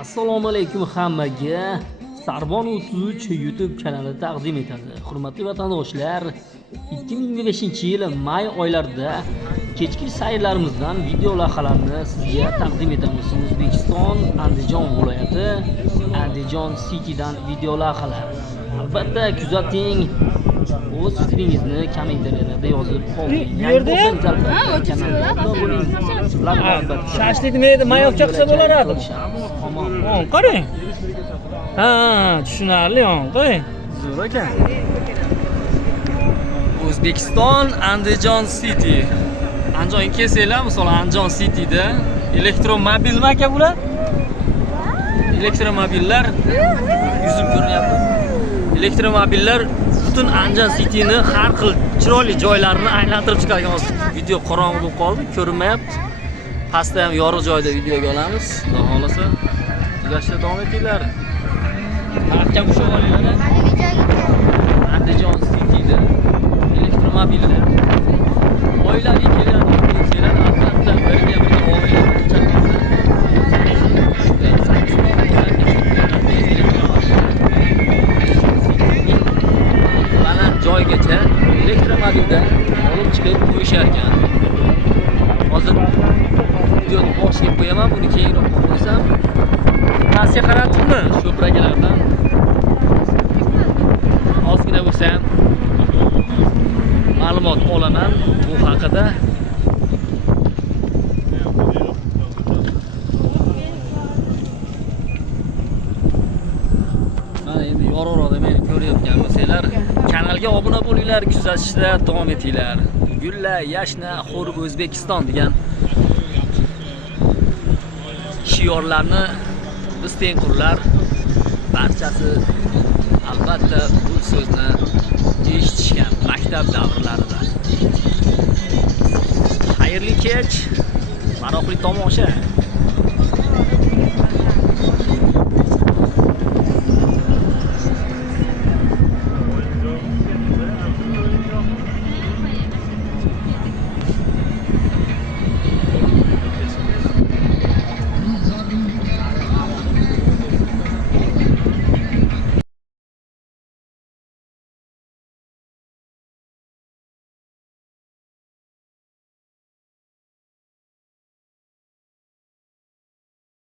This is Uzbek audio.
Assalomu alaykum hammaga. Sarbon 33 YouTube kanali taqdim etadi. Hurmatli vatandoshlar, 2025-yil may oylarida kechki sayrlarimizdan video lavhalarni sizga taqdim etamiz. O'zbekiston Andijon viloyati Andijon City'dan video lavhalar. Albatta kuzating. O'z fikringizni kommentariyada yozib qoldiring. Bu yerda shashlik nima edi? Mayokcha qilsa bo'laradi. Tamam. Qarang. Ha, tushunarli, qarang. Zo'r ekan. O'zbekiston Andijon City. Andijonga kelsanglar, misol Andijon Cityda elektromobilmi aka bular? Elektromobillar yuzim ko'rinyapti. Elektromobillar butun Andijon City'ni har xil chiroyli joylarini aylantirib chiqargan. Hozir video qorong'u bo'lib qoldi, ko'rinmayapti. Pastda ham yorug' joyda videoga olamiz. Xudo xolasa kuzatishda davom etinglar. Tarafga qo'shib olinglar. Andijon City'da elektromobillar oilaviy keladigan bo'lsalar, albatta birga oilaviy chaqirsa baland joygacha elektromobilda olib chiqib qo'yishar ekan. Hozir videoni boshiga qo'yaman, buni keyinroq qo'ysam. Pastga qaratibmi sho'prakalardan? Ozgina bo'lsa ham ma'lumot olaman bu haqida. Mana endi yorug'roqda meni ko'rayotgan bo'lsanglar, kanalga obuna bo'linglar, kuzatishda davom etinglar. Gulla yashna xor O'zbekiston degan shiorlarni biz tengqurlar barchasi albatta bu so'zni eshitishgan maktab davrlarida. Xayrli kech, maroqli tomosha.